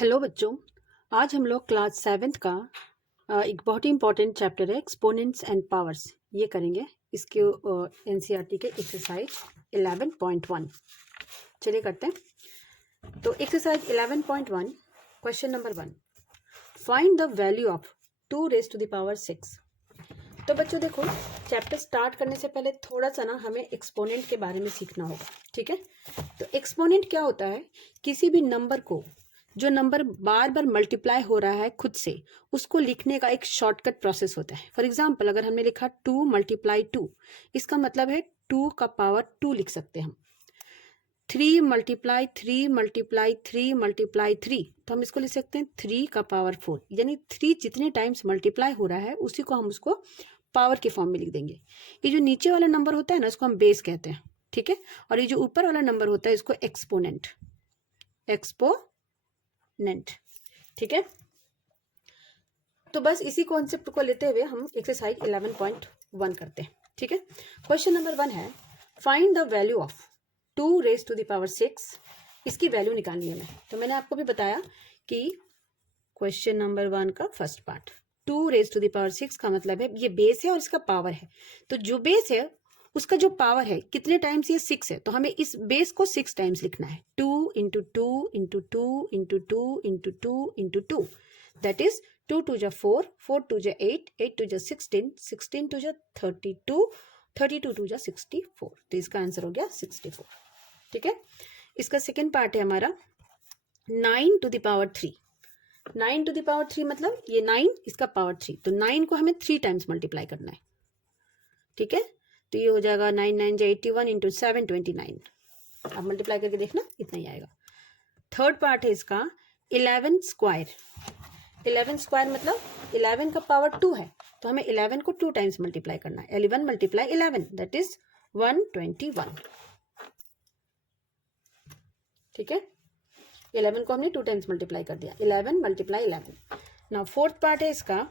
Hello बच्चों, आज हम लोग क्लास 7th का एक बहुत ही इंपॉर्टेंट चैप्टर है एक्सपोनेंट्स एंड पावर्स, ये करेंगे। इसके एनसीईआरटी के एक्सरसाइज 11.1 चलिए करते हैं। तो exercise 11.1 question number 1, find the value of 2 raise to the power 6। तो बच्चों देखो, चैप्टर स्टार्ट करने से पहले थोड़ा सा ना हमें एक्सपोनेंट के बारे में सीखना होगा, ठीक है। तो एक्सपोनेंट क्या होता है? किसी भी नंबर को, जो नंबर बार बार मल्टीप्लाई हो रहा है खुद से, उसको लिखने का एक शॉर्टकट प्रोसेस होता है। फॉर एग्जाम्पल, अगर हमने लिखा 2 × 2, इसका मतलब है 2 का पावर 2 लिख सकते हैं हम। 3 × 3 × 3 × 3, तो हम इसको लिख सकते हैं 3 का पावर 4, यानी 3 जितने टाइम्स मल्टीप्लाई हो रहा है उसी को हम उसको पावर के फॉर्म में लिख देंगे। ये जो नीचे वाला नंबर होता है ना, इसको हम बेस कहते हैं, ठीक है। और ये जो ऊपर वाला नंबर होता है इसको एक्सपोनेंट ठीक है। तो बस इसी कॉन्सेप्ट को लेते हुए हम एक्सरसाइज 11.1 करते हैं, ठीक है। क्वेश्चन नंबर 1 है, find the value of 2 raise to the power 6। इसकी वैल्यू निकालनी है। तो मैंने आपको भी बताया कि क्वेश्चन नंबर 1 का first part 2 raise to the power 6 का मतलब है ये बेस है और इसका पावर है। तो जो बेस है उसका जो पावर है कितने टाइम्स, ये 6 है, तो हमें इस बेस को 6 टाइम्स लिखना है। 2 × 2 × 2 × 2 × 2 × 2, दैट इज 2 2 जा 4, 4 2 जा 8, 8 2 जा 16, 16 2 जा 32, 32 2 जा 64। तो इसका आंसर हो गया 64, ठीक है। इसका सेकेंड पार्ट है हमारा 9 to the power 3। 9 to the power 3 मतलब ये 9, इसका पावर 3, तो 9 को हमें 3 टाइम्स मल्टीप्लाई करना है, ठीक है। तो ये हो जाएगा 9 9 जा 81 × 7 29। आप मल्टीप्लाई करके देखना, इतना ही आएगा। थर्ड पार्ट है इसका 11 स्क्वायर। 11 स्क्वायर मतलब 11 का पावर 2 है, तो हमें 11 को 2 टाइम्स मल्टीप्लाई करना है। 11 × 11 दैट इज 121, ठीक है। 11 को हमने 2 टाइम्स मल्टीप्लाई कर दिया। 11 × 11। नाउ फोर्थ पार्ट है इसका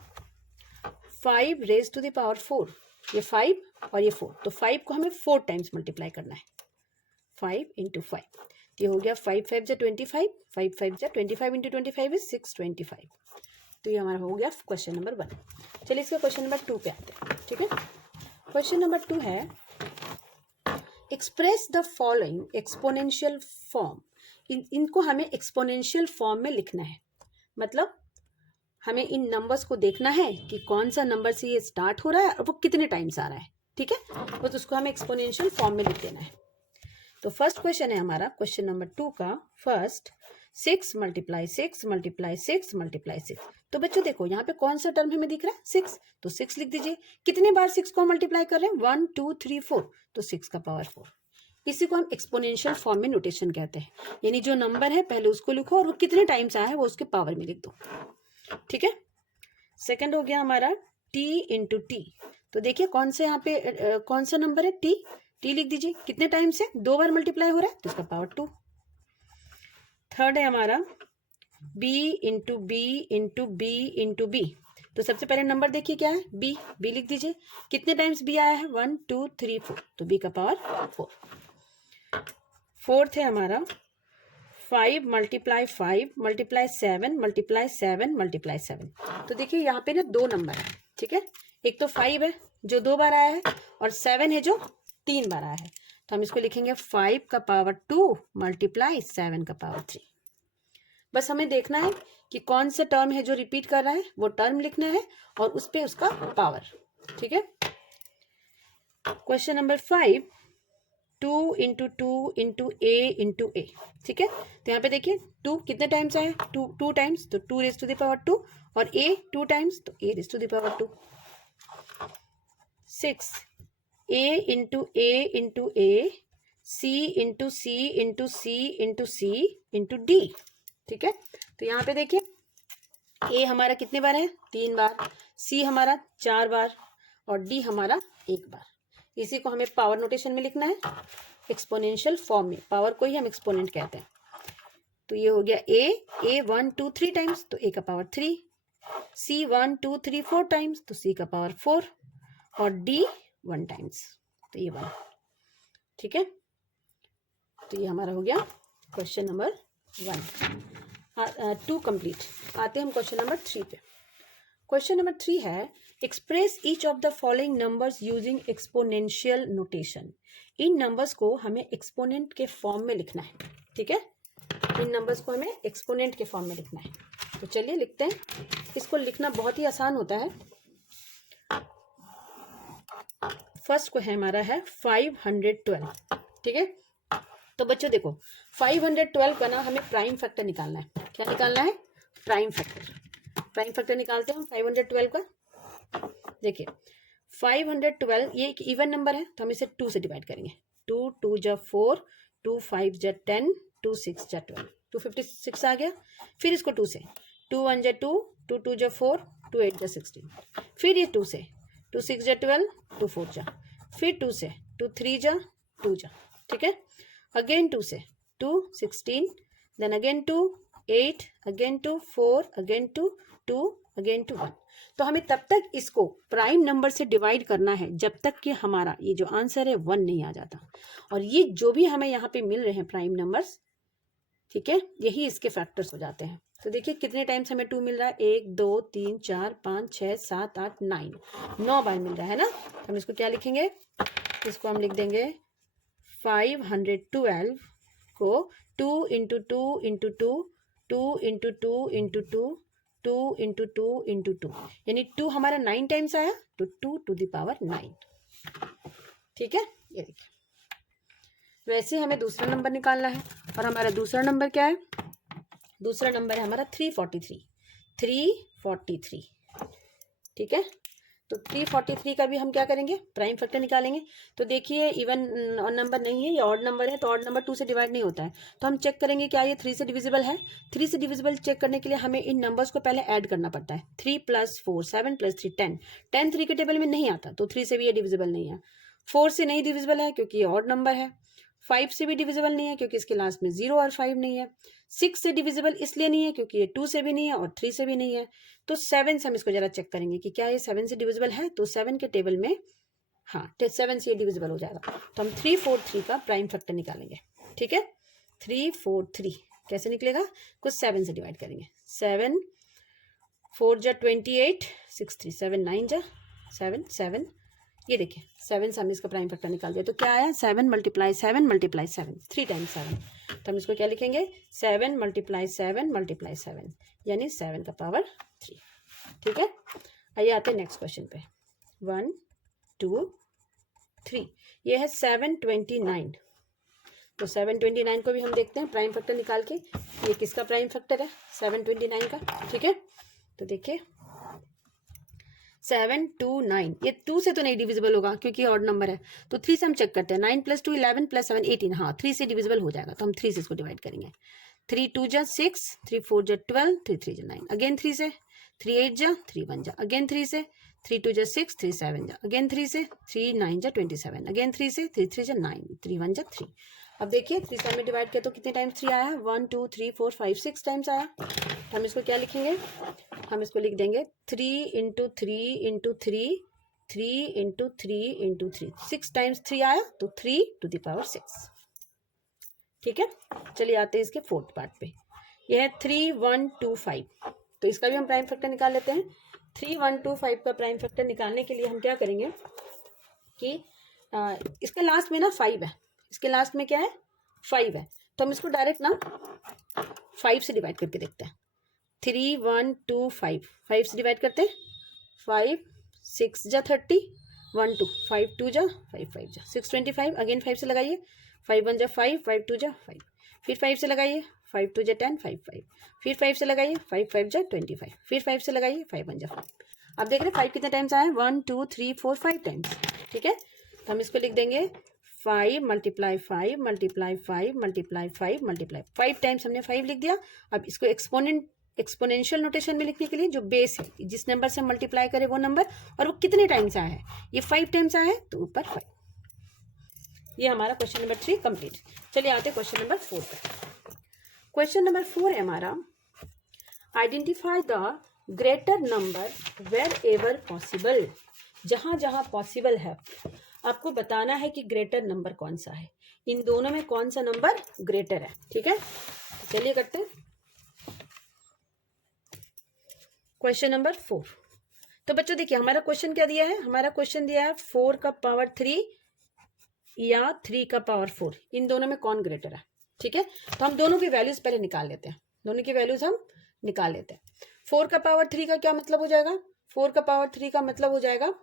5 रेज़ टू द पावर 4। ये 5 और ये 4, तो 5 को हमें 4 टाइम्स मल्टीप्लाई करना है। 5 × 5, ये हो गया 5 5 जा 25, 5 5 जा 25 × 25 इज 625। तो ये हमारा हो गया क्वेश्चन नंबर 1। चलिए इसका क्वेश्चन नंबर 2 पे आते हैं, ठीक है। क्वेश्चन नंबर 2 है, express the following exponential form. इनको हमें एक्सपोनेंशियल फॉर्म में लिखना है। मतलब हमें इन नंबर्स को देखना है कि कौन सा नंबर से ये स्टार्ट हो रहा है और वो कितने टाइम्स आ रहा है, ठीक है। तो उसको हमें एक्सपोनेंशियल फॉर्म में लिख देना है। तो फर्स्ट क्वेश्चन है हमारा क्वेश्चन नंबर 2 का फर्स्ट 6 × 6 × 6 × 6। तो बच्चों देखो यहाँ पे कौन सा टर्म हमें दिख रहा है, 6, तो 6 लिख दीजिए। कितने बार 6 को मल्टीप्लाई कर रहे हैं, 1 2 3 4, तो 6 का पावर 4। इसी को हम एक्सपोनेंशियल फॉर्म में नोटेशन कहते हैं, यानी जो नंबर है पहले उसको लिखो और वो कितने टाइम्स आया है वो उसके पावर में लिख दो, ठीक है। सेकंड हो गया हमारा t × t। तो देखिए कौन से यहाँ पे कौन सा नंबर है, t लिख दीजिए। कितने टाइम से, 2 बार मल्टीप्लाई हो रहा है, तो इसका पावर 2। थर्ड है हमारा b × b × b × b। तो सबसे पहले नंबर देखिए क्या है, b लिख दीजिए। कितने टाइम्स b आया है, 1 2 3 4, तो b का पावर 4। फोर्थ है हमारा 5 × 5 × 7 × 7 × 7। तो देखिए यहाँ पे ना 2 नंबर है, ठीक है। एक तो 5 है जो 2 बार आया है और 7 है जो 3 बार आया है, तो हम इसको लिखेंगे 5 का पावर 2 × 7 का पावर 3। बस हमें देखना है कि कौन सा टर्म है जो रिपीट कर रहा है, वो टर्म लिखना है और उस पे उसका पावर, ठीक है। क्वेश्चन नंबर 5 2 × 2 × a × a, ठीक है। तो यहाँ पे देखिए 2 कितने टाइम्स आए, 2 टाइम्स, तो 2 रेज़ टू द पावर 2, और a 2 टाइम्स, तो a raise to the power 2। 6 a × a × a, c × c × c × c × d, ठीक है। तो यहाँ पे देखिए a हमारा कितने बार है, 3 बार, c हमारा 4 बार और d हमारा 1 बार। इसी को हमें पावर नोटेशन में लिखना है, एक्सपोनेंशियल फॉर्म में। पावर को ही हम एक्सपोनेंट कहते हैं। तो ये हो गया a 1 2 3 टाइम्स, तो a का पावर 3, c 1 2 3 4 टाइम्स, तो c का पावर 4, और d 1 टाइम्स, तो ये 1, ठीक है। तो ये हमारा हो गया क्वेश्चन नंबर 1। 2 कंप्लीट। आते हैं हम क्वेश्चन नंबर 3 पे। क्वेश्चन नंबर 3 है express each of the following numbers using exponential notation. In numbers को हमें एक्सपोनेंट के फॉर्म में लिखना है, ठीक है। इन नंबर्स को हमें एक्सपोनेंट के फॉर्म में लिखना है। तो चलिए लिखते हैं। इसको लिखना बहुत ही आसान होता है। फर्स्ट को है हमारा है 512, ठीक है। तो बच्चों देखो 512 का ना हमें प्राइम फैक्टर निकालना है। क्या निकालना है? Prime factor. प्राइम फैक्टर निकालते हैं हम 512 का। देखिए 512 ये एक इवन नंबर है, तो हम इसे 2 से डिवाइड करेंगे। 2 2 जा 4, 2 5 जा 10, 2 6 जा 12, 256 आ गया। फिर इसको 2 से, 2 1 जा 2, 2 2 जा 4, 2 8 जा 16। फिर ये 2 से, 2 6 जा 12, 2 4 जा, फिर 2 से, 2 3 जा 2 जा, ठीक है। अगेन 2 से, 2 16, then again 2 8, again 2 4, again 2 2, again 2 1। तो हमें तब तक इसको प्राइम नंबर से डिवाइड करना है जब तक कि हमारा ये जो आंसर है 1 नहीं आ जाता। और ये जो भी हमें यहाँ पे मिल रहे हैं प्राइम नंबर्स, ठीक है, यही इसके फैक्टर्स हो जाते हैं। तो देखिए कितने टाइम्स हमें 2 मिल रहा है, 1 2 3 4 5 6 7 8 9 बार मिल रहा है ना। तो हम इसको क्या लिखेंगे? इसको हम लिख देंगे 512 को 2 into 2 into 2, 2 into 2 into 2, 2 into 2 into 2, यानी 2 हमारा 9 टाइम्स आया, तो 2 टू द पावर 9, ठीक है। ये देखिए वैसे हमें दूसरा नंबर निकालना है, और हमारा दूसरा नंबर क्या है? दूसरा नंबर है हमारा 343, 343, ठीक है। तो 343 का भी हम क्या करेंगे? प्राइम फैक्टर निकालेंगे। तो देखिए इवन नंबर नहीं है, ये ऑड नंबर है, तो ऑड नंबर 2 से डिवाइड नहीं होता है। तो हम चेक करेंगे क्या ये 3 से डिविजिबल है। 3 से डिविजिबल चेक करने के लिए हमें इन नंबर्स को पहले ऐड करना पड़ता है। 3 + 4 7 + 3 10, 10 3 के टेबल में नहीं आता, तो 3 से भी ये डिविजिबल नहीं है। 4 से नहीं डिविजिबल है क्योंकि ये ऑड नंबर है। 5 से भी डिविजिबल नहीं है क्योंकि इसके लास्ट में 0 और 5 नहीं है। 6 से डिविजिबल इसलिए नहीं है क्योंकि ये 2 से भी नहीं है और 3 से भी नहीं है। तो 7 से हम इसको जरा चेक करेंगे कि क्या ये 7 से डिविजिबल है। तो 7 के टेबल में हाँ 7 से ये डिविजिबल हो जाएगा। तो हम 343 का प्राइम फैक्टर निकालेंगे, ठीक है। 343 कैसे निकलेगा? कुछ 7 से डिवाइड करेंगे। 7 4 जा 28, 6 3 7 9 जा 7 7, ये देखिए 7 से हमने इसका प्राइम फैक्टर निकाल दिया। तो क्या आया? 7 × 7 × 7, 3 टाइम्स 7। तो हम इसको क्या लिखेंगे? 7 × 7 × 7, यानी 7 का पावर 3, ठीक है। आइए आते हैं नेक्स्ट क्वेश्चन पे। 1 2 3, ये है 729। तो 729 को भी हम देखते हैं प्राइम फैक्टर निकाल के। ये किसका प्राइम फैक्टर है? 729 का, ठीक है। तो देखिए 729, ये 2 से तो नहीं डिविजिबल होगा क्योंकि ऑड नंबर है। तो 3 से हम चेक करते हैं। 9 + 2 11 + 7 18, हाँ 3 से डिविजिबल हो जाएगा। तो हम 3 से इसको डिवाइड करेंगे। 3 2 जा 6, 3 4 जा 12, 3 3 जा 9, अगेन 3 से, 3 8 जा 3 1 जा, अगेन 3 से, 3 2 जा 6, 3 7 जा, अगेन 3 से, 3 9 जा 27, अगेन 3 से, 3 3 जा 9, 3 1 जा 3। अब देखिए 3 से हमें डिवाइड किया तो कितने टाइम्स 3 आया? 1 2 3 4 5 6 टाइम्स आया। तो हम इसको क्या लिखेंगे? हम इसको लिख देंगे 3 × 3 × 3, 3 × 3 × 3, 6 टाइम्स 3 आया, तो 3 टू द पावर 6, ठीक है। चलिए आते हैं इसके फोर्थ पार्ट पे। यह है 3125। तो इसका भी हम प्राइम फैक्टर निकाल लेते हैं। 3125 का प्राइम फैक्टर निकालने के लिए हम क्या करेंगे कि इसके लास्ट में ना 5 है। इसके लास्ट में क्या है? 5 है। तो हम इसको डायरेक्ट ना 5 से डिवाइड करके देखते हैं। 3125, 5 से डिवाइड करते हैं। 5 6 जा 30, 1 2 5 2 जा 5 5 जा 625, अगेन 5 से लगाइए। 5 1 जा 5, 5 2 जा 5, फिर 5 से लगाइए। 5 2 जा 10, 5 5, फिर 5 से लगाइए। 5 5 जा 25, फिर 5 से लगाइए। 5 1 जा 5। अब देख रहे हैं 5 कितने टाइम्स आए? 1 2 3 4 5 टाइम्स, ठीक है। तो हम इसको लिख देंगे 5 × 5 × 5 × 5 × 5 टाइम्स हमने 5 लिख दिया। अब इसको एक्सपोनेंशियल नोटेशन में लिखने के लिए जो बेस है, जिस नंबर से मल्टीप्लाई करे वो नंबर, और वो कितने टाइम्स आया है? ये 5 टाइम्स आया है, तो ऊपर 5। ये हमारा क्वेश्चन नंबर 3 कंप्लीट। चलिए आते हैं क्वेश्चन नंबर 4 पर। क्वेश्चन नंबर 4 है हमारा identify the greater number wherever possible. जहां जहां पॉसिबल है आपको बताना है कि ग्रेटर नंबर कौन सा है। इन दोनों में कौन सा नंबर ग्रेटर है, ठीक है। चलिए करते हैं। Question number 4। तो बच्चों देखिए हमारा क्वेश्चन क्या दिया है, हमारा क्वेश्चन दिया है 4 का पावर 3 या 3 का पावर 4, इन दोनों में कौन ग्रेटर है। ठीक है, तो हम दोनों की वैल्यूज पहले निकाल लेते हैं, दोनों की वैल्यूज हम निकाल लेते हैं। 4 का पावर 3 का क्या मतलब हो जाएगा, 4 का पावर 3 का मतलब हो जाएगा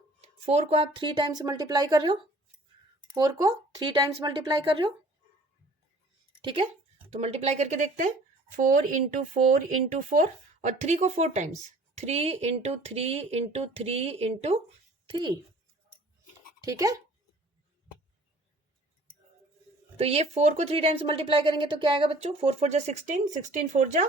4 को आप 3 टाइम्स मल्टीप्लाई कर रहे हो, 4 को 3 टाइम्स मल्टीप्लाई कर रहे हो। ठीक है, तो मल्टीप्लाई करके देखते हैं, 4 इंटू 4 इंटू 4 और 3 को 4 टाइम्स, 3 इंटू 3 इंटू 3 इंटू 3। ठीक है, तो ये 4 को 3 टाइम्स मल्टीप्लाई करेंगे तो क्या आएगा बच्चों, 4 4 जा 16, 16 4 जा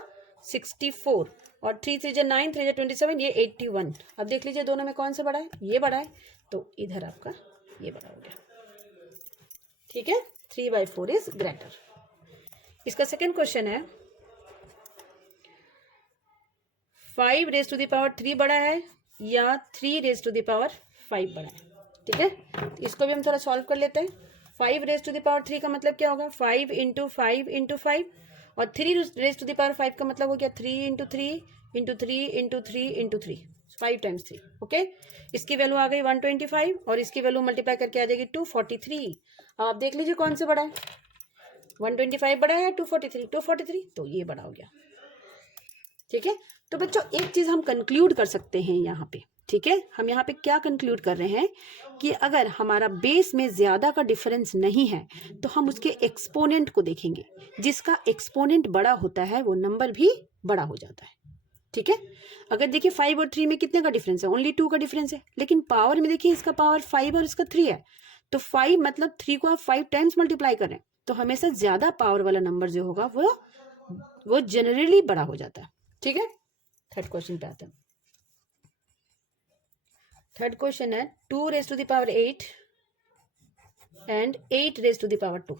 64 और 3 3 जा 9, 3 जा 27, ये 81। अब देख लीजिए दोनों में कौन सा बड़ा है, ये बड़ा है, तो इधर आपका ये बड़ा हो गया। ठीक है, 3/4 इज ग्रेटर। इसका सेकेंड क्वेश्चन है 5 रेज टू द पावर 3 बड़ा है या 3 रेज टू द पावर 5 बड़ा है। ठीक है, तो इसको भी हम थोड़ा सॉल्व कर लेते हैं। 5 रेज टू द पावर 3 का मतलब क्या होगा, 5 इंटू 5 इंटू 5 और 3 रेज टू द पावर 5 का मतलब हो गया 3 into 3 into 3 into 3 into 3, 5 times 3। Okay, इसकी वैल्यू आ गई 125 और इसकी वैल्यू मल्टीप्लाई करके आ जाएगी 243। अब आप देख लीजिए कौन सा बड़ा है, 125 बड़ा है या 243, 243, तो ये बड़ा हो गया। ठीक है, तो बच्चों एक चीज हम कंक्लूड कर सकते हैं यहाँ पे। ठीक है, हम यहाँ पे क्या कंक्लूड कर रहे हैं कि अगर हमारा बेस में ज्यादा का डिफरेंस नहीं है तो हम उसके एक्सपोनेंट को देखेंगे, जिसका एक्सपोनेंट बड़ा होता है वो नंबर भी बड़ा हो जाता है। ठीक है, अगर देखिए 5 और 3 में कितने का डिफरेंस है, ओनली 2 का डिफरेंस है, लेकिन पावर में देखिए इसका पावर 5 और इसका 3 है, तो 5 मतलब 3 को आप 5 टाइम्स मल्टीप्लाई कर रहे हैं, तो हमेशा ज्यादा पावर वाला नंबर जो होगा वो जनरली बड़ा हो जाता है। ठीक है, थर्ड क्वेश्चन पे आते हैं। थर्ड क्वेश्चन है 2 raise to the power 8 and 8 raise to the power 2।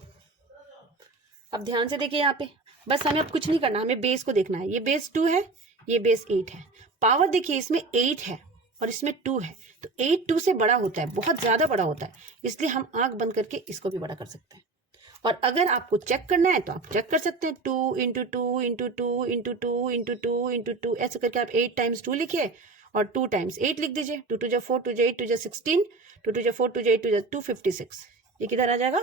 अब ध्यान से देखिए यहाँ पे, बस हमें अब कुछ नहीं करना, हमें बेस को देखना है। ये बेस 2 है, ये बेस 8 है। पावर देखिए इसमें 8 है और इसमें 2 है, तो 8 2 से बड़ा होता है, बहुत ज्यादा बड़ा होता है, इसलिए हम आंख बंद करके इसको भी बड़ा कर सकते हैं। और अगर आपको चेक करना है तो आप चेक कर सकते हैं, 2 into 2 into 2 into 2 into 2 into 2, ऐसे करके आप 8 टाइम्स 2 लिखिए और 2 टाइम्स 8 लिख दीजिए। 2 2 जा 4, 2 जा 8, 2 जा 16, 2 2 जा 4, 2 जा 8, 2 जा 256। ये किधर आ जाएगा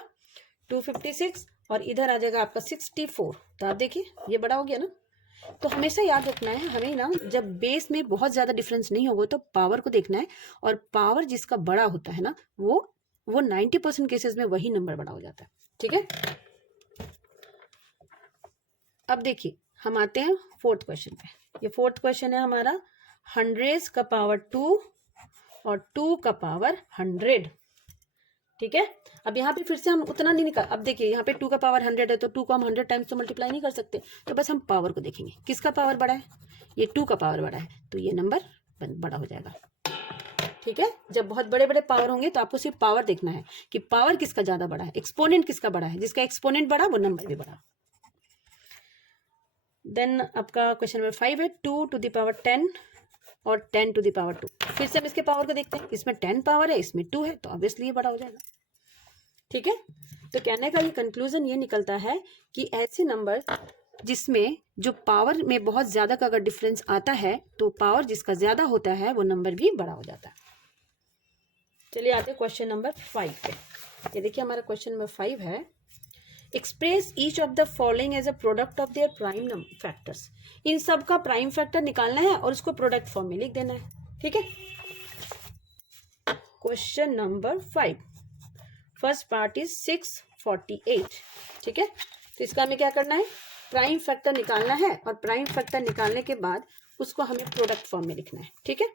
256 और इधर आ जाएगा आपका 64। तो आप देखिए ये बड़ा हो गया ना। तो हमेशा याद रखना है हमें ना, जब बेस में बहुत ज्यादा डिफरेंस नहीं होगा तो पावर को देखना है, और पावर जिसका बड़ा होता है ना वो 90% केसेस में वही नंबर बड़ा हो जाता है। ठीक है, अब देखिए हम आते हैं फोर्थ क्वेश्चन पे। ये फोर्थ क्वेश्चन है हमारा 100 का पावर 2 और 2 का पावर 100। ठीक है, अब यहाँ पे फिर से हम उतना नहीं निकाल, अब देखिए यहाँ पे 2 का पावर 100 है तो 2 को हम 100 टाइम्स तो मल्टीप्लाई नहीं कर सकते, तो बस हम पावर को देखेंगे, किसका पावर बड़ा है, ये 2 का पावर बड़ा है, तो ये नंबर बड़ा हो जाएगा। ठीक है, जब बहुत बड़े बड़े पावर होंगे तो आपको सिर्फ पावर देखना है कि पावर किसका ज्यादा बड़ा है, एक्सपोनेंट किसका बड़ा है, जिसका एक्सपोनेंट बड़ा वो नंबर भी बड़ा। देन आपका क्वेश्चन नंबर 5 है 2 टू द पावर 10 और 10 टू द पावर 2। फिर से हम इसके पावर को देखते हैं, इसमें 10 पावर है, इसमें 2 है, तो ऑब्वियसली ये बड़ा हो जाएगा। ठीक है, तो कहने का ये कंक्लूजन ये निकलता है कि ऐसे नंबर जिसमें जो पावर में बहुत ज्यादा का अगर डिफरेंस आता है तो पावर जिसका ज्यादा होता है वो नंबर भी बड़ा हो जाता है। चलिए आते हैं क्वेश्चन नंबर 5 पे। ये देखिए हमारा क्वेश्चन नंबर 5 है, express each of the following as a product of their prime factors. इन सब का प्राइम फैक्टर निकालना है और उसको प्रोडक्ट फॉर्म में लिख देना है। ठीक है, question number 5 first part is 648। ठीक है, तो इसका हमें क्या करना है, प्राइम फैक्टर निकालना है और प्राइम फैक्टर निकालने के बाद उसको हमें प्रोडक्ट फॉर्म में लिखना है। ठीक है,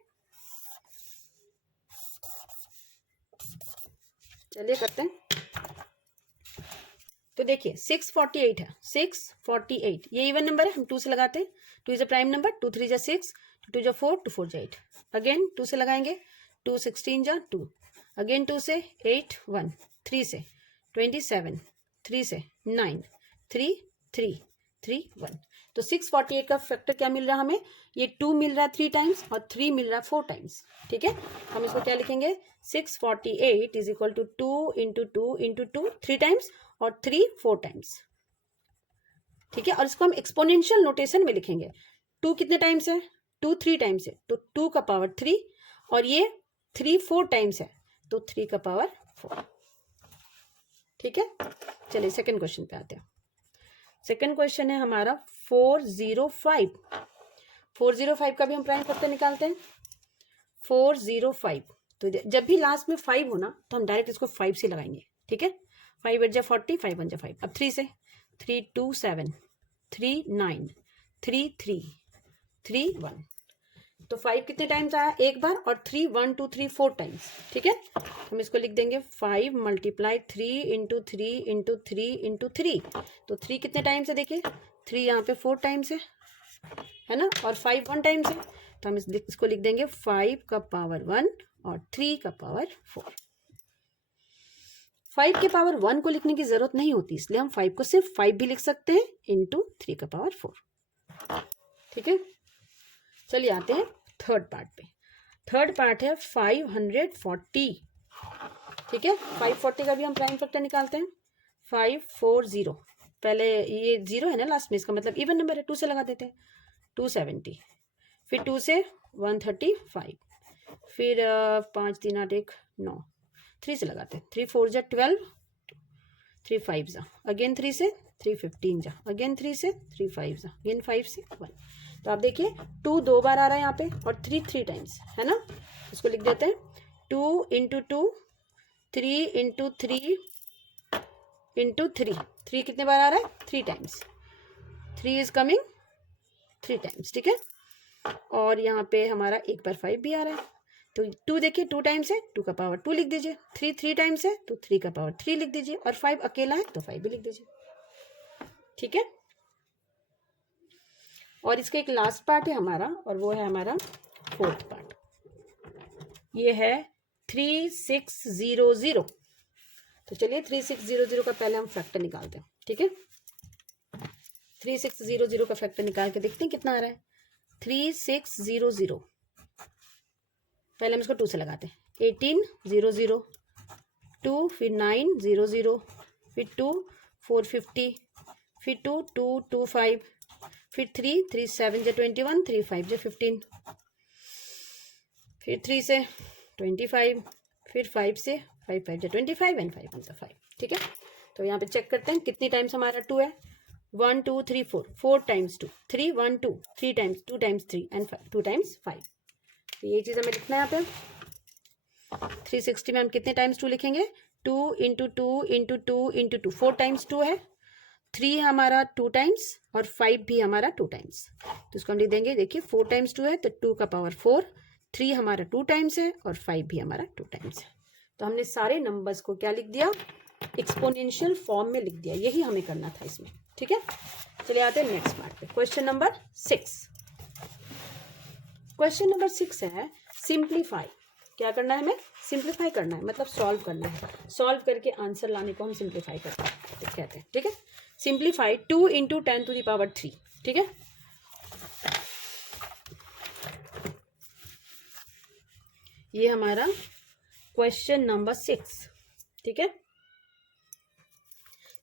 चलिए करते हैं। तो देखिए 648 है, 648 ये इवन नंबर है, हम 2 से लगाते हैं, 2 इज अ प्राइम नंबर, 2 3 जा 6, 2 2 जा 4, 2 4 जा 8, अगेन 2 से लगाएंगे, 2 16 जा 2, अगेन 2 से 8 1, 3 से 27, 3 से 9, 3 3 3 1। तो 648 का फैक्टर क्या मिल रहा है हमें, ये 2 मिल रहा है 3 टाइम्स और 3 मिल रहा है 4 टाइम्स। ठीक है, हम इसको क्या लिखेंगे, 648 is equal to 2 into 2 into 2 3 times और 3 4 टाइम्स। ठीक है, और इसको हम एक्सपोनेंशियल नोटेशन में लिखेंगे। 2 कितने टाइम्स है, 2 3 टाइम्स है तो 2 का पावर 3, और ये 3 4 टाइम्स है तो 3 का पावर 4। ठीक है, चलिए सेकंड क्वेश्चन पे आते हैं। सेकंड क्वेश्चन है हमारा 405। 405 का भी हम प्राइम फैक्टर निकालते हैं। 405, तो जब भी लास्ट में 5 हो ना तो हम डायरेक्ट इसको 5 से लगाएंगे। ठीक है, 5 8 जा 40, 5 1 जा 5। अब 3 से 3 2 7 3 9 3 3 3 1, तो 5 कितने टाइम्स आया? एक बार, और 3 1 2 3 4 टाइम्स। ठीक है, हम इसको लिख देंगे 5 मल्टीप्लाई 3 इंटू 3 इंटू 3 इंटू 3। तो 3 कितने टाइम्स है? देखिए 3 यहाँ पे 4 टाइम्स है ना, और 5 1 टाइम्स है, तो हम इसको लिख देंगे 5 का पावर 1 और 3 का पावर 4। 5 के पावर 1 को लिखने की जरूरत नहीं होती, इसलिए हम 5 को सिर्फ 5 भी लिख सकते हैं इंटू 3 का पावर 4। ठीक है, चलिए आते हैं थर्ड पार्ट पे। थर्ड पार्ट है 540। ठीक है, 540 का भी हम प्राइम फैक्टर निकालते हैं। 540, पहले ये 0 है ना लास्ट में, इसका मतलब इवन नंबर है, 2 से लगा देते हैं। 270, फिर 2 से 135, फिर 5 3 8 1 9, 3 से लगाते हैं। 3 4 जा 12, 3 5 जा अगेन 3 से 3 15 जा अगेन 3 से 3 5 जा अगेन 5 से 1। तो आप देखिए 2 2 बार आ रहा है यहाँ पे, और 3 3 टाइम्स है ना, इसको लिख देते हैं 2 इंटू 2 3 इंटू 3 इंटू 3। 3 कितने बार आ रहा है? 3 टाइम्स। 3 is coming 3 times. ठीक है, और यहाँ पे हमारा एक बार 5 भी आ रहा है, तो 2 देखिए 2 टाइम्स है, 2 का पावर 2 लिख दीजिए। 3 3 टाइम्स है तो 3 का पावर 3 लिख दीजिए, और 5 अकेला है तो 5 भी लिख दीजिए। ठीक है, और इसका एक लास्ट पार्ट है हमारा, और वो है हमारा फोर्थ पार्ट। ये है 3600। तो चलिए 3600 का पहले हम फैक्टर निकालते हैं। ठीक है, 3600 का फैक्टर निकाल के देखते हैं कितना आ रहा है। 3600, पहले हम इसको 2 से लगाते हैं। 1800, 2 फिर 900, फिर 2 450, फिर 2 2 2 5, फिर 3 3 7 जा 21, 3 5 जा 15, फिर 3 से 25, फिर 5 से 5 5 जा 25 एंड 5 1 जा 5। ठीक है, तो यहाँ पे चेक करते हैं कितनी टाइम्स हमारा 2 है। 1 2 3 4, 4 times 2, 3 1 2, 3 times 2 times 3 and 2 times 5। तो ये चीज़ हमें लिखना है यहाँ पे। 360 में हम कितने टाइम्स 2 लिखेंगे? 2 इंटू 2 इंटू 2 इंटू 2, 4 टाइम्स 2 है, 3 हमारा 2 टाइम्स, और 5 भी हमारा 2 टाइम्स। तो इसको हम लिख देंगे, देखिए 4 टाइम्स 2 है तो 2 का पावर 4, 3 हमारा 2 टाइम्स है, और 5 भी हमारा 2 टाइम्स है। तो हमने सारे नंबर्स को क्या लिख दिया? एक्सपोनेंशियल फॉर्म में लिख दिया। यही हमें करना था इसमें। ठीक है, चलिए आते हैं नेक्स्ट पार्ट पे। Question number 6। क्वेश्चन नंबर 6 है सिंप्लीफाई। क्या करना है हमें? सिंप्लीफाई करना है, मतलब सॉल्व करना है। सॉल्व करके आंसर लाने को हम सिंप्लीफाई करते हैं, कहते हैं। ठीक है, simplify 2 into 10 to the power 3। ठीक है, ये हमारा क्वेश्चन नंबर 6। ठीक है,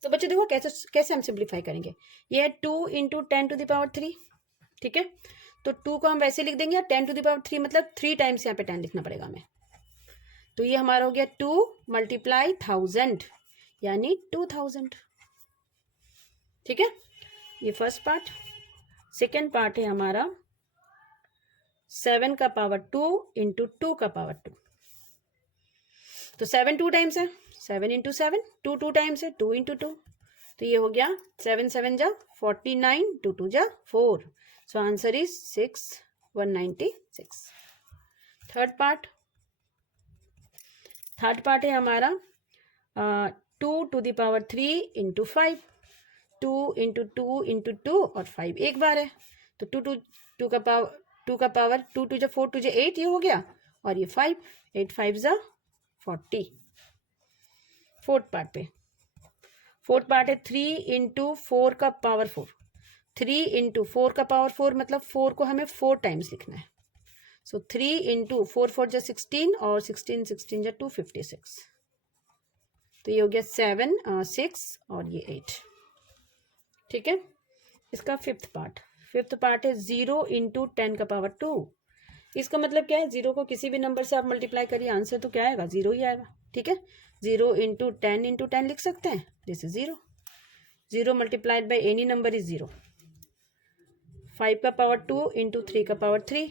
तो बच्चों देखो कैसे कैसे हम सिंप्लीफाई करेंगे। ये है 2 इंटू 10 टू द पावर 3। ठीक है, तो 2 को हम वैसे लिख देंगे, 10 टू द पावर 3 मतलब 3 टाइम्स यहाँ पे 10 लिखना पड़ेगा हमें। तो ये हमारा हो गया 2 मल्टीप्लाई 1000 यानी 2000। ठीक है, ये फर्स्ट पार्ट। सेकेंड पार्ट है हमारा 7 का पावर 2 इंटू 2 का पावर 2। तो 7 2 टाइम्स है, 7 इंटू 7, 2 2 टाइम्स है, 2 इंटू 2। तो ये हो गया 7 7 जा 49, 2 2 जा 4। So answer is 196। Third part है हमारा 2 to the power 3 into 5। 2 into 2 into 2, और 5 एक बार है, तो 2 का पावर 2 2 जा 4 2 जा 8, ये हो गया, और ये 5 8 5 जा 40। फोर्थ पार्ट है 3 इंटू 4 का पावर 4। 3 इंटू 4 का पावर 4 मतलब 4 को हमें 4 टाइम्स लिखना है। सो 3 इंटू 4 4 जा 16, और 16 16 जा 256। तो ये हो गया 7 6 और ये 8। ठीक है, इसका फिफ्थ फिफ्थ पार्ट है 0 इंटू 10 का पावर 2। इसका मतलब क्या है, 0 को किसी भी नंबर से आप मल्टीप्लाई करिए, आंसर तो क्या आएगा, 0 ही आएगा। ठीक है, 0 इंटू 10 लिख सकते हैं, this is 0। 0 multiplied by any number is 0। 5 का पावर 2 इंटू 3 का पावर 3,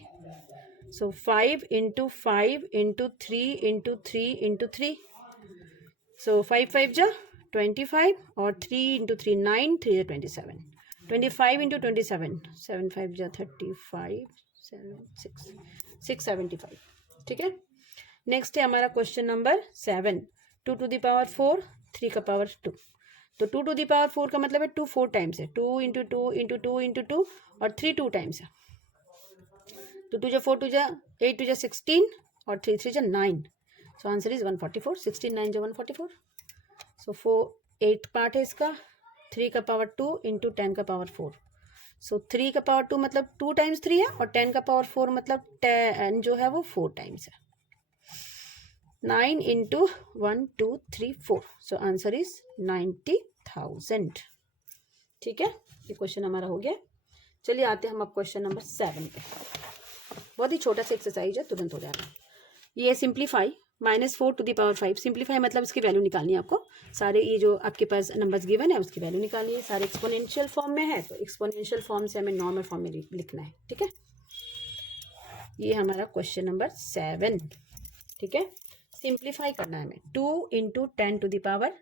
सो 5 इंटू 5 इंटू 3 इंटू 3 इंटू 3, सो 5 5 जा 25 और 3 इंटू 3 9, 3 27, 25 इंटू 27, 7 5 जा 35, 675। ठीक है, नेक्स्ट है हमारा question number 7, 2 to the power 4, 3 का पावर 2। तो 2 टू द पावर 4 का मतलब है 2 4 टाइम्स है, 2 इंटू 2 इंटू 2 इंटू 2 और 3 2 टाइम्स है। तो 2 जा 4 2 जा 8 2 जा 16 और 3 3 जा 9, सो आंसर इज 144। 16 9 जा 144, सो 4 8 पार्ट है इसका। 3 का पावर 2 इंटू 10 का पावर 4, सो 3 का पावर 2 मतलब 2 टाइम्स 3 है और 10 का पावर 4 मतलब 10 जो है वो 4 टाइम्स है। 9 इंटू 1 2 3 4, सो आंसर इज 90,000। ठीक है, ये क्वेश्चन हमारा हो गया। चलिए आते हैं हम अब क्वेश्चन नंबर 7 पे। बहुत ही छोटा सा एक्सरसाइज है, तुरंत हो जाएगा। ये simplify -4 to the power 5। Simplify मतलब इसकी वैल्यू निकालनी है आपको। सारे ये जो आपके पास नंबर्स गिवन है उसकी वैल्यू निकालनी है। सारे एक्सपोनेंशियल फॉर्म में है, तो एक्सपोनेंशियल फॉर्म से हमें नॉर्मल फॉर्म में लिखना है। ठीक है, ये हमारा क्वेश्चन नंबर 7। ठीक है, सिंप्लीफाई करना है हमें। 2 इंटू 10 टू द पावर,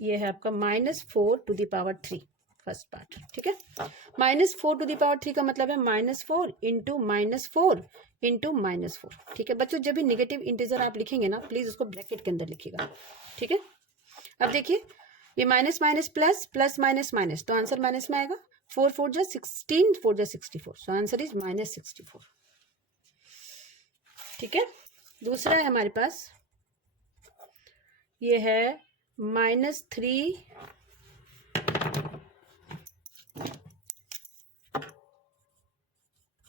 ये है आपका -4 to the power 3, first part. ठीक है, -4 टू द पावर 3 का मतलब है -4 इंटू -4 इंटू -4। ठीक है बच्चों, जब भी नेगेटिव इंटीजर आप लिखेंगे ना, प्लीज उसको ब्रैकेट के अंदर लिखिएगा। ठीक है, अब देखिए ये minus minus plus, plus minus minus, तो आंसर माइनस में आएगा। 4 4 जा 16, 4 जा 64, सो आंसर इज -64। ठीक है, दूसरा है हमारे पास, ये है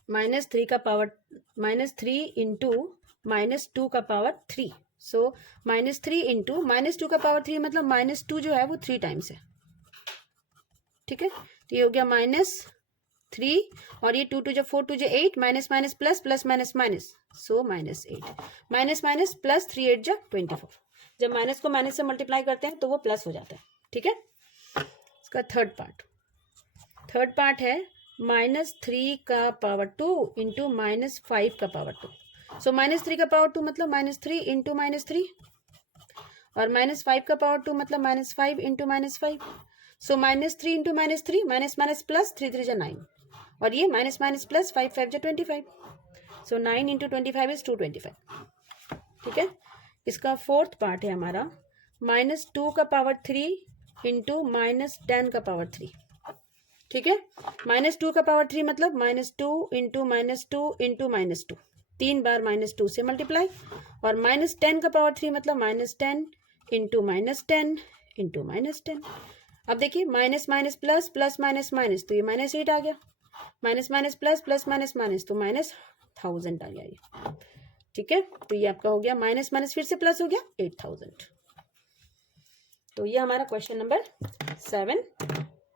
-3 का पावर -3 इंटू -2 का पावर 3, सो -3 इंटू -2 का पावर 3 मतलब -2 जो है वो 3 टाइम्स है। ठीक है, तो ये हो गया -3 और ये 2 2 जा 4 2 जा 8, minus minus plus, plus minus minus, so -8, minus minus plus 3 8 जा 24। जब माइनस को माइनस से मल्टीप्लाई करते हैं तो वो प्लस हो जाता है। ठीक है, इसका थर्ड पार्ट है -3 का पावर 2 इंटू -5 का पावर 2, सो -3 का पावर 2 मतलब -3 इंटू -3 और -5 का पावर 2 मतलब -5 इंटू -5, सो -3 इंटू -3, माइनस माइनस प्लस, 3 3 जा 9 और ये माइनस माइनस प्लस, 5 5 जा 25, सो 9 इंटू 25 इज 225। ठीक है, इसका फोर्थ पार्ट है हमारा -2 का पावर 3 इंटू -10 का पावर 3। ठीक है, -2 का पावर 3 मतलब -2 इंटू -2 इंटू -2, 3 बार -2 से मल्टीप्लाई, और -10 का पावर 3 मतलब -10 इंटू -10 इंटू -10। अब देखिए minus minus plus, plus minus minus, तो ये -8 आ गया, minus minus plus, plus minus minus, तो -1000 आ गया ये। ठीक है, तो ये आपका हो गया माइनस माइनस फिर से प्लस हो गया 8000। तो ये हमारा क्वेश्चन नंबर 7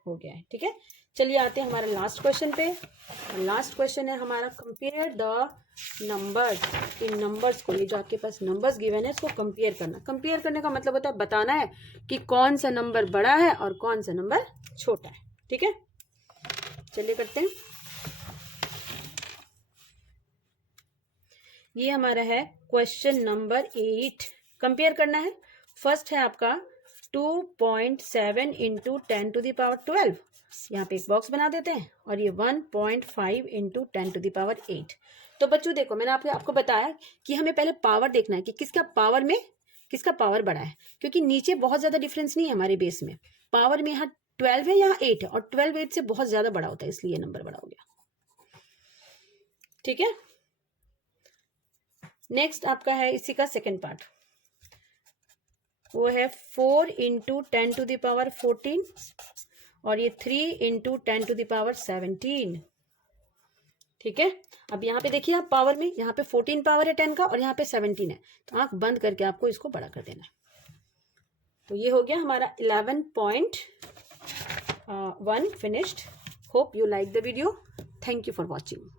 हो गया है। ठीक है, चलिए आते हैं हमारे लास्ट क्वेश्चन पे। लास्ट क्वेश्चन है हमारा, compare the numbers. In numbers को, ये जो आपके पास नंबर्स गिवन है इसको कंपेयर करना। कंपेयर करने का मतलब होता है बताना है कि कौन सा नंबर बड़ा है और कौन सा नंबर छोटा है। ठीक है, चलिए करते हैं। ये हमारा है क्वेश्चन नंबर 8, कंपेयर करना है। फर्स्ट है आपका 2.7 इंटू 10 टू द पावर 12, यहाँ पे एक बॉक्स बना देते हैं, और ये 1.5 इंटू 10 टू द पावर 8। तो बच्चों देखो, मैंने आपको बताया कि हमें पहले पावर देखना है कि किसका पावर में किसका पावर बड़ा है, क्योंकि नीचे बहुत ज्यादा डिफरेंस नहीं है हमारे बेस में। पावर में यहाँ 12 है, यहाँ 8 है, और 12 8 से बहुत ज्यादा बड़ा होता है, इसलिए नंबर बड़ा हो गया। ठीक है, नेक्स्ट आपका है इसी का सेकेंड पार्ट, वो है 4 इंटू 10 टू द पावर 14, और ये 3 इंटू 10 टू द पावर 17। ठीक है, अब यहाँ पे देखिए आप पावर में, यहाँ पे 14 पावर है 10 का और यहाँ पे 17 है, तो आंख बंद करके आपको इसको बड़ा कर देना है। तो ये हो गया हमारा 11.1 finished Hope you like the video. Thank you for watching.